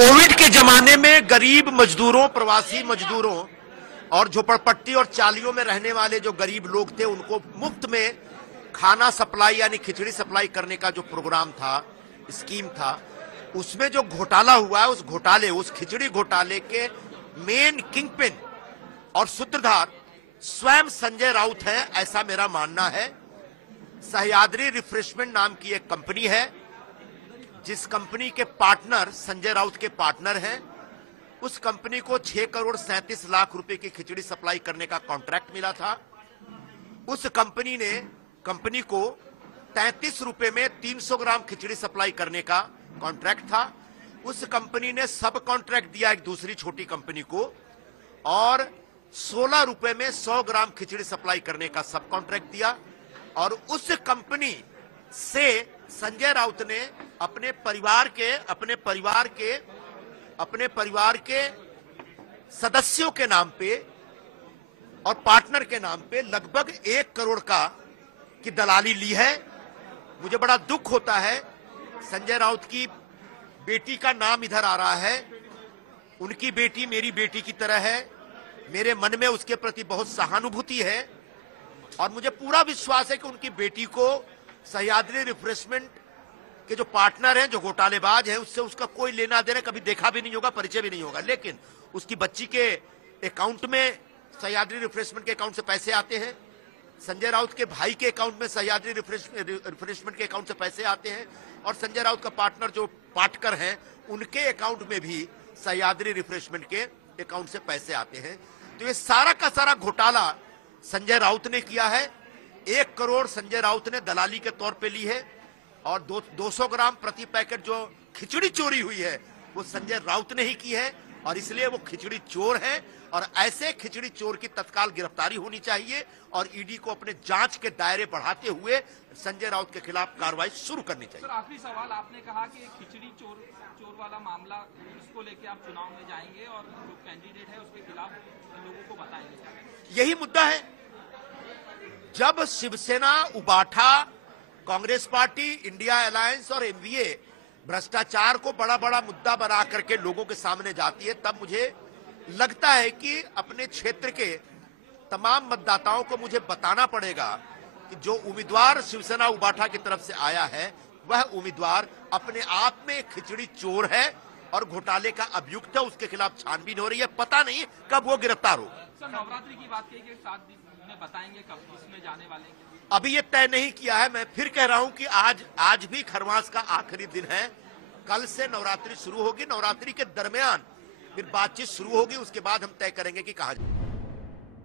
Covid के जमाने में गरीब मजदूरों, प्रवासी मजदूरों और झोपड़पट्टी और चालियों में रहने वाले जो गरीब लोग थे उनको मुफ्त में खाना सप्लाई यानी खिचड़ी सप्लाई करने का जो प्रोग्राम था, स्कीम था, उसमें जो घोटाला हुआ है उस खिचड़ी घोटाले के मेन किंगपिन और सूत्रधार स्वयं संजय राउत है, ऐसा मेरा मानना है। सह्याद्री रिफ्रेशमेंट नाम की एक कंपनी है जिस कंपनी के पार्टनर संजय राउत के पार्टनर हैं। उस कंपनी को 6 करोड़ 37 लाख रुपए की खिचड़ी सप्लाई करने का कॉन्ट्रैक्ट मिला था। उस कंपनी को 33 रुपए में 300 ग्राम खिचड़ी सप्लाई करने का कॉन्ट्रैक्ट था। उस कंपनी ने सब कॉन्ट्रैक्ट दिया एक दूसरी छोटी कंपनी को और 16 रुपए में 100 ग्राम खिचड़ी सप्लाई करने का सब कॉन्ट्रैक्ट दिया। और उस कंपनी से संजय राउत ने अपने परिवार के सदस्यों के नाम पे और पार्टनर के नाम पे लगभग 1 करोड़ की दलाली ली है। मुझे बड़ा दुख होता है, संजय राउत की बेटी का नाम इधर आ रहा है। उनकी बेटी मेरी बेटी की तरह है, मेरे मन में उसके प्रति बहुत सहानुभूति है और मुझे पूरा विश्वास है कि उनकी बेटी को सह्याद्री रिफ्रेशमेंट के जो पार्टनर हैं, जो घोटालेबाज हैं, उससे उसका कोई लेना देना कभी देखा भी नहीं होगा, परिचय भी नहीं होगा। लेकिन उसकी बच्ची के अकाउंट में सह्याद्री रिफ्रेशमेंट के अकाउंट से पैसे आते हैं, संजय राउत के भाई के अकाउंट में सह्याद्री रिफ्रेशमेंट के अकाउंट से पैसे आते हैं और संजय राउत का पार्टनर जो पाटकर हैं उनके अकाउंट में भी सह्याद्री रिफ्रेशमेंट के अकाउंट से पैसे आते हैं। तो ये सारा का सारा घोटाला संजय राउत ने किया है। 1 करोड़ संजय राउत ने दलाली के तौर पे ली है और 200 ग्राम प्रति पैकेट जो खिचड़ी चोरी हुई है वो संजय राउत ने ही की है और इसलिए वो खिचड़ी चोर है और ऐसे खिचड़ी चोर की तत्काल गिरफ्तारी होनी चाहिए और ईडी को अपने जांच के दायरे बढ़ाते हुए संजय राउत के खिलाफ कार्रवाई शुरू करनी चाहिए। सर, आखिरी सवाल, आपने कहा कि खिचड़ी चोर वाला मामला, इसको लेके आप चुनाव में जाएंगे और जो कैंडिडेट है उसके खिलाफ लोगों को बताएंगे। यही मुद्दा है। जब Shiv Sena, Ubatha, Congress party, India alliance और एमवीए भ्रष्टाचार को बड़ा बड़ा मुद्दा बना करके लोगों के सामने जाती है, तब मुझे लगता है कि अपने क्षेत्र के तमाम मतदाताओं को मुझे बताना पड़ेगा कि जो उम्मीदवार शिवसेना उबाठा की तरफ से आया है वह उम्मीदवार अपने आप में खिचड़ी चोर है और घोटाले का अभियुक्त है। उसके खिलाफ छानबीन हो रही है, पता नहीं कब वो गिरफ्तार हो। सर, नवरात्रि की बात कही कि 7 दिन में बताएंगे कब इसमें जाने वाले हैं। अभी ये तय नहीं किया है। मैं फिर कह रहा हूं कि आज भी खरमास का आखिरी दिन है। कल से नवरात्रि शुरू होगी, नवरात्रि के दरमियान फिर बातचीत शुरू होगी, उसके बाद हम तय करेंगे कि कहां जाए।